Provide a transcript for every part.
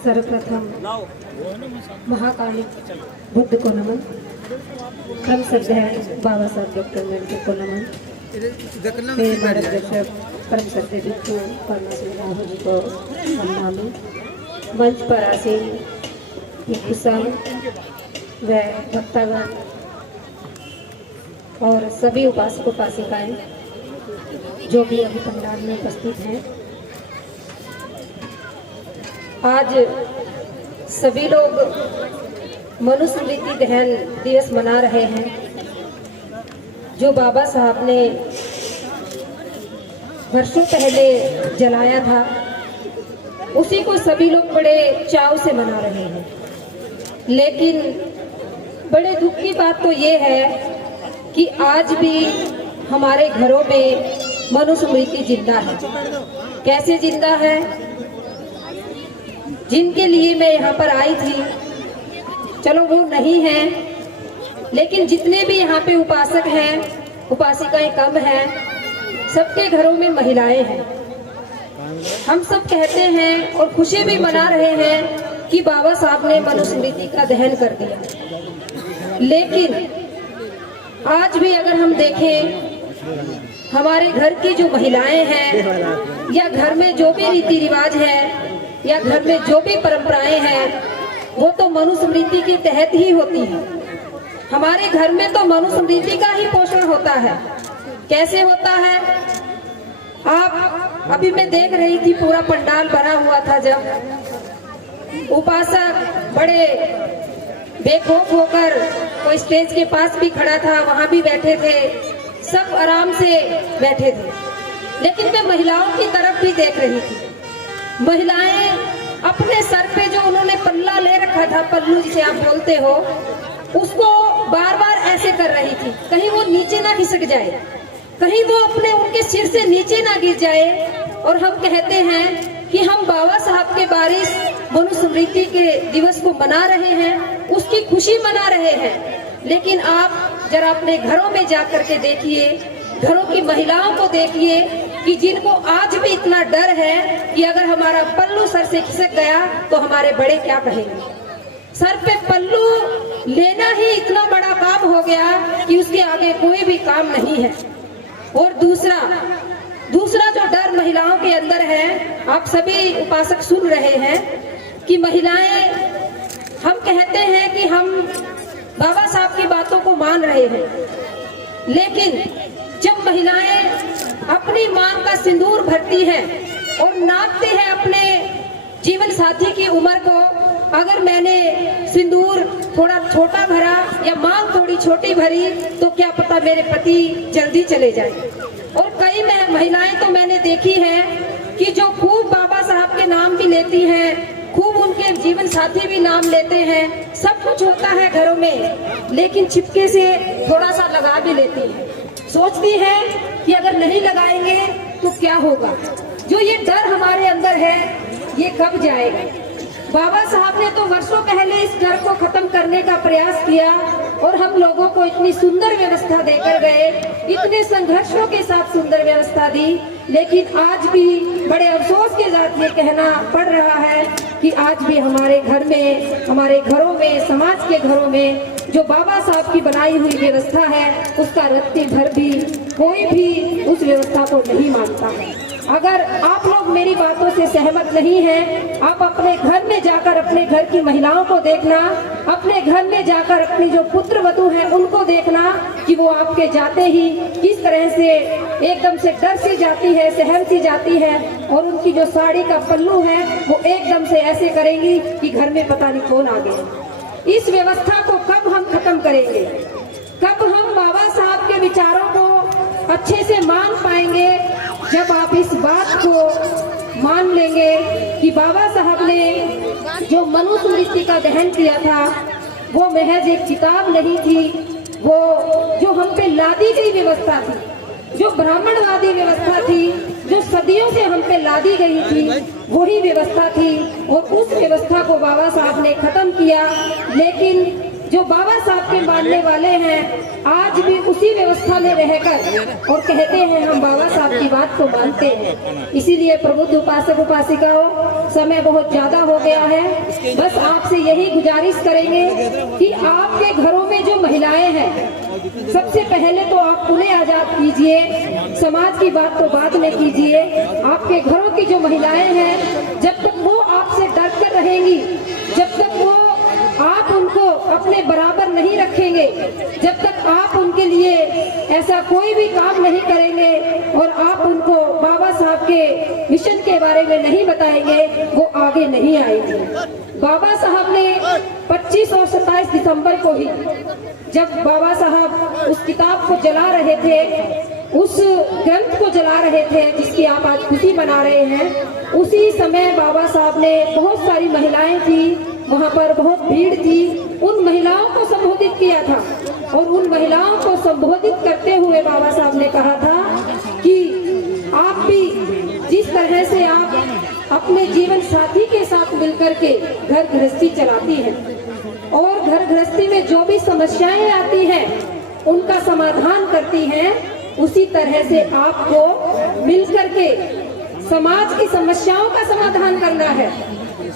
सर्वप्रथम महाकाली बुद्ध को नमन, क्रम श्रद्धेय बाबा साहब डॉक्टर अम्बेडकर को नमन, फिर मार्गदर्शक परम सत्य बिट्टू परमा सिंह राहुल जी को सम्मान, मंच पर आसीन हिंदू संघ व भक्तगण और सभी उपासक उपासिकाएं जो भी अभी पंडाल में उपस्थित हैं। आज सभी लोग मनुस्मृति दहन दिवस मना रहे हैं, जो बाबा साहब ने वर्षों पहले जलाया था, उसी को सभी लोग बड़े चाव से मना रहे हैं। लेकिन बड़े दुख की बात तो ये है कि आज भी हमारे घरों में मनुस्मृति जिंदा है। कैसे जिंदा है? जिनके लिए मैं यहाँ पर आई थी, चलो वो नहीं है, लेकिन जितने भी यहाँ पे उपासक हैं, उपासिकाएं कम हैं, सबके घरों में महिलाएं हैं। हम सब कहते हैं और खुशी भी मना रहे हैं कि बाबा साहब ने मनुस्मृति का दहन कर दिया। लेकिन आज भी अगर हम देखें, हमारे घर की जो महिलाएं हैं या घर में जो भी रीति रिवाज है या घर में जो भी परंपराएं हैं, वो तो मनुस्मृति के तहत ही होती है। हमारे घर में तो मनुस्मृति का ही पोषण होता है। कैसे होता है? आप अभी मैं देख रही थी, पूरा पंडाल भरा हुआ था। जब उपासक बड़े बेखौफ होकर, कोई स्टेज के पास भी खड़ा था, वहां भी बैठे थे, सब आराम से बैठे थे। लेकिन मैं महिलाओं की तरफ भी देख रही थी। महिलाएं अपने सर पे जो उन्होंने पल्ला ले रखा था, पल्लू जिसे आप बोलते हो, उसको बार बार ऐसे कर रही थी, कहीं वो नीचे ना खिसक जाए, कहीं वो अपने उनके सिर से नीचे ना गिर जाए। और हम कहते हैं कि हम बाबा साहब के बारिश मनुस्मृति के दिवस को मना रहे हैं, उसकी खुशी मना रहे हैं। लेकिन आप जरा अपने घरों में जाकर के देखिए, घरों की महिलाओं को देखिए कि जिनको आज भी इतना डर है कि अगर हमारा पल्लू सर से खिसक गया तो हमारे बड़े क्या कहेंगे। सर पे पल्लू लेना ही इतना बड़ा काम हो गया कि उसके आगे कोई भी काम नहीं है। और दूसरा जो डर महिलाओं के अंदर है, आप सभी उपासक सुन रहे हैं कि महिलाएं, हम कहते हैं कि हम बाबा साहब की बातों को मान रहे हैं, लेकिन जब महिलाएं अपनी मांग का सिंदूर भरती है और नापती है अपने जीवन साथी की उम्र को, अगर मैंने सिंदूर थोड़ा छोटा भरा या मांग थोड़ी छोटी भरी तो क्या पता मेरे पति जल्दी चले जाए। और कई महिलाएं तो मैंने देखी है कि जो खूब बाबा साहब के नाम भी लेती हैं, खूब उनके जीवन साथी भी नाम लेते हैं, सब कुछ होता है घरों में, लेकिन छिपके से थोड़ा सा लगा भी लेती है। सोचती है कि अगर नहीं लगाएंगे तो क्या होगा। जो ये डर हमारे अंदर है, ये कब जाएगा? बाबा साहब ने तो वर्षों पहले इस डर को खत्म करने का प्रयास किया और हम लोगों को इतनी सुंदर व्यवस्था देकर गए, इतने संघर्षों के साथ सुंदर व्यवस्था दी। लेकिन आज भी बड़े अफसोस के साथ ये कहना पड़ रहा है कि आज भी हमारे घर में, हमारे घरों में, समाज के घरों में जो बाबा साहब की बनाई हुई व्यवस्था है, उसका रत्ती भर भी कोई भी उस व्यवस्था को नहीं मानता है। अगर आप लोग मेरी बातों से सहमत नहीं हैं, आप अपने घर में जाकर अपने घर की महिलाओं को देखना, अपने घर में जाकर अपनी जो पुत्र वधू हैं उनको देखना कि वो आपके जाते ही किस तरह से एकदम से डर सी जाती है, सहम सी जाती है, और उनकी जो साड़ी का पल्लू है वो एकदम से ऐसे करेंगी कि घर में पता नहीं कौन आ गया। इस व्यवस्था को कब हम खत्म करेंगे? कब हम बाबा साहब के विचारों को अच्छे से मान पाएंगे? जब आप इस बात को मान लेंगे कि बाबा साहब ने जो मनुस्मृति का दहन किया था वो महज एक किताब नहीं थी, वो जो हम पे लादी गई व्यवस्था थी, जो ब्राह्मणवादी व्यवस्था थी, जो सदियों से हम पे लादी गई थी, वही व्यवस्था थी। और उस व्यवस्था को बाबा साहब ने खत्म किया। लेकिन जो बाबा साहब के मानने वाले हैं आज भी उसी व्यवस्था में रहकर और कहते हैं हम बाबा साहब की बात को मानते हैं। इसीलिए प्रबुद्ध उपासक उपासिकाओं, समय बहुत ज्यादा हो गया है। बस आपसे यही गुजारिश करेंगे कि आपके घरों में जो महिलाएं हैं, सबसे पहले तो आप उन्हें आजाद कीजिए, समाज की बात तो बाद में कीजिए। आपके घरों की जो महिलाएं हैं, जब तक वो आपसे डर कर रहेंगी, जब तक वो आप उनको अपने बराबर नहीं रखेंगे, जब तक आप उनके लिए ऐसा कोई भी काम नहीं करेंगे और आप उनको बाबा साहब के मिशन के बारे में नहीं बताएंगे, वो आगे नहीं आएंगे। बाबा साहब ने 25 और 27 दिसंबर को ही जब बाबा साहब उस किताब को जला रहे थे, उस ग्रंथ को जला रहे थे जिसकी आप आज खुशी मना रहे हैं, उसी समय बाबा साहब ने बहुत सारी महिलाएं थी, वहाँ पर बहुत भीड़ थी, उन महिलाओं को संबोधित किया था और उन महिलाओं को संबोधित करते हुए बाबा साहब ने कहा था कि आप भी जिस तरह से आप अपने जीवन साथी के साथ मिलकर के घर गृहस्थी चलाती हैं और घर गृहस्थी में जो भी समस्याएं आती हैं उनका समाधान करती हैं, उसी तरह से आपको मिलकर के समाज की समस्याओं का समाधान करना है।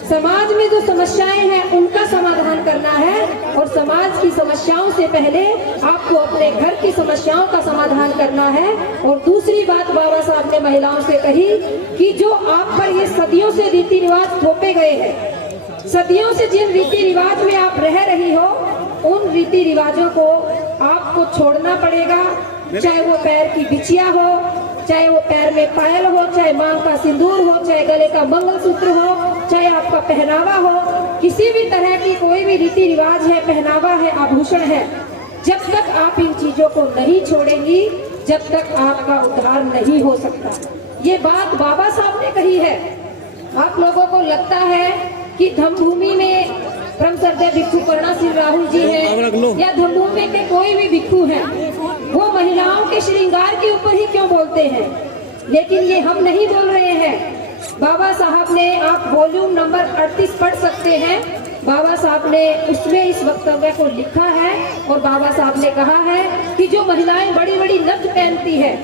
समाज में जो समस्याएं हैं उनका समाधान करना है और समाज की समस्याओं से पहले आपको अपने घर की समस्याओं का समाधान करना है। और दूसरी बात बाबा साहब ने महिलाओं से कही कि जो आप पर ये सदियों से रीति रिवाज थोपे गए हैं, सदियों से जिन रीति रिवाज में आप रह रही हो, उन रीति रिवाजों को आपको छोड़ना पड़ेगा। चाहे वो पैर की बिछिया हो, चाहे वो पैर में पायल हो, चाहे मांग का सिंदूर हो, चाहे गले का मंगलसूत्र हो, चाहे आपका पहनावा हो, किसी भी तरह की कोई भी रीति रिवाज है, पहनावा है, आभूषण है, जब तक आप इन चीजों को नहीं छोड़ेंगी, जब तक आपका उद्धार नहीं हो सकता। ये बात बाबा साहब ने कही है। आप लोगों को लगता है कि धम्मभूमि में परम श्रद्धेय भिक्षु करुणा सिंह राहुल जी हैं या धम्मभूमि के कोई भी भिक्षु हैं, वो महिलाओं के श्रृंगार के ऊपर ही क्यों बोलते हैं? लेकिन ये हम नहीं बोल रहे हैं। बाबा साहब ने, आप वॉल्यूम नंबर 38 पढ़ सकते हैं, बाबा साहब ने उसमें इस वक्तव्य को लिखा है और बाबा साहब ने कहा है कि जो महिलाएं बड़ी बड़ी नथ पहनती है,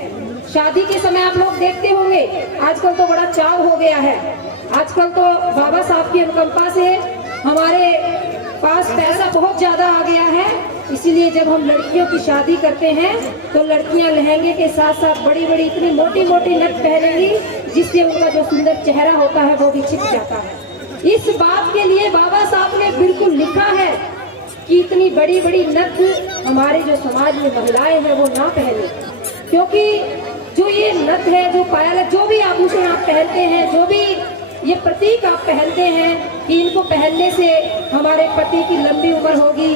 शादी के समय आप लोग देखते होंगे, आजकल तो बड़ा चाव हो गया है, आजकल तो बाबा साहब की अनुकंपा से हमारे पास पैसा बहुत ज्यादा आ गया है, इसीलिए जब हम लड़कियों की शादी करते हैं तो लड़कियां लहंगे के साथ साथ बड़ी बड़ी इतनी मोटी मोटी नथ पहनेंगी जिससे उनका जो सुंदर चेहरा होता है वो भी छिप जाता है। इस बात के लिए बाबा साहब ने बिल्कुल लिखा है कि इतनी बड़ी बड़ी नथ हमारे जो समाज में महिलाएं हैं वो ना पहने, क्योंकि जो ये नथ है, जो पायल है, जो भी आभूषण आप पहनते हैं, जो भी ये प्रतीक आप पहनते हैं कि इनको पहनने से हमारे पति की लंबी उम्र होगी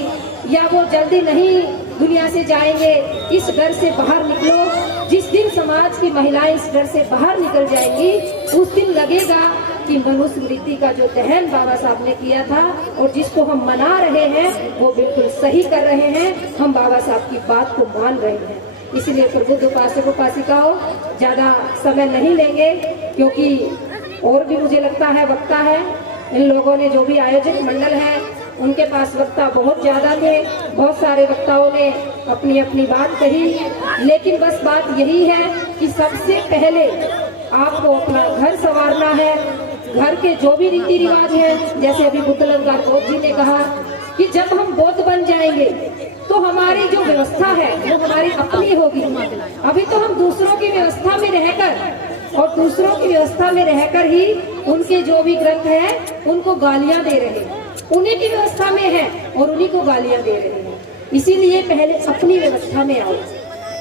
या वो जल्दी नहीं दुनिया से जाएंगे, इस डर से बाहर निकलो। जिस दिन समाज की महिलाएं इस डर से बाहर निकल जाएंगी, उस दिन लगेगा कि मनुस्मृति का जो दहन बाबा साहब ने किया था और जिसको हम मना रहे हैं वो बिल्कुल सही कर रहे हैं, हम बाबा साहब की बात को मान रहे हैं। इसलिए प्रबुद्ध उपासक उपासिकाओं, ज्यादा समय नहीं लेंगे क्योंकि और भी मुझे लगता है वक्ता है, इन लोगों ने जो भी आयोजक मंडल है उनके पास वक्ता बहुत ज्यादा थे, बहुत सारे वक्ताओं ने अपनी अपनी बात कही, लेकिन बस बात यही है कि सबसे पहले आपको अपना घर संवारना है। घर के जो भी रीति रिवाज है, जैसे अभी बुद्धलंकार बोध जी ने कहा कि जब हम बौद्ध बन जाएंगे तो हमारी जो व्यवस्था है वो हमारी अपनी होगी। अभी तो हम दूसरों की व्यवस्था में रहकर और दूसरों की व्यवस्था में रहकर ही उनके जो भी ग्रंथ हैं उनको गालियां दे रहे हैं, उन्हीं की व्यवस्था में है और उन्हीं को गालियां दे रहे हैं। इसीलिए पहले अपनी व्यवस्था में आओ,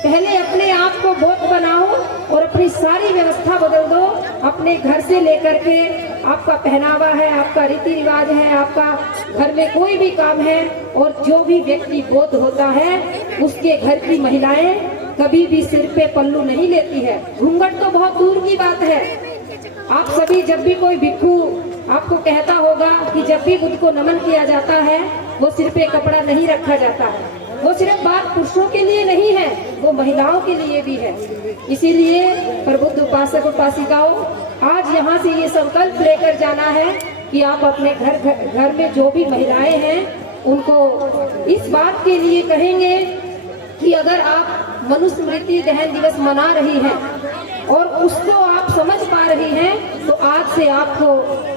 पहले अपने आप को बौद्ध बनाओ और अपनी सारी व्यवस्था बदल दो। अपने घर से लेकर के आपका पहनावा है, आपका रीति रिवाज है, आपका घर में कोई भी काम है, और जो भी व्यक्ति बौद्ध होता है उसके घर की महिलाएं कभी भी सिर पे पल्लू नहीं लेती है। घूंघट तो बहुत दूर की बात है। आप सभी जब भी कोई भिक्षु आपको कहता होगा कि जब भी बुद्ध को नमन किया जाता है वो सिर पे कपड़ा नहीं रखा जाता है, वो सिर्फ बात पुरुषों के लिए नहीं है, वो महिलाओं के लिए भी है। इसीलिए प्रबुद्ध उपासक उपासिकाओं, आज यहाँ से ये संकल्प लेकर जाना है कि आप अपने घर में जो भी महिलाएं हैं उनको इस बात के लिए कहेंगे कि अगर आप मनुस्मृति दहन दिवस मना रही हैं और उसको आप समझ पा रही हैं, तो आज से आपको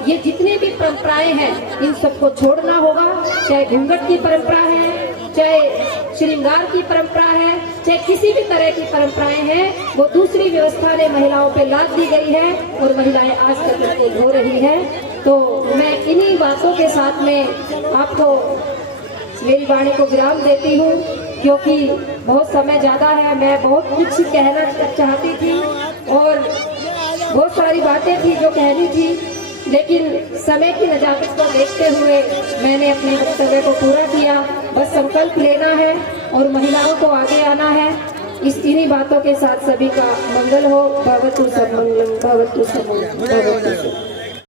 ये जितने भी परंपराएं हैं इन सबको छोड़ना होगा। चाहे घूंघट की परंपरा है, चाहे श्रृंगार की परंपरा है, चाहे किसी भी तरह की परंपराएं हैं, वो दूसरी व्यवस्था ने महिलाओं पे लाद दी गई है और महिलाएं आज तक हो रही हैं। तो मैं इन्हीं बातों के साथ में आपको मेरी वाणी को विराम देती हूँ, क्योंकि बहुत समय ज़्यादा है। मैं बहुत कुछ कहना चाहती थी और बहुत सारी बातें थी जो कहनी थी, लेकिन समय की नजाकत को देखते हुए मैंने अपने वक्तव्य को पूरा किया। बस संकल्प लेना है और महिलाओं को आगे आना है। इन्हीं बातों के साथ सभी का मंगल हो। भवतु सब मंगलम, भवतु सब मंगलम, भवतु सब।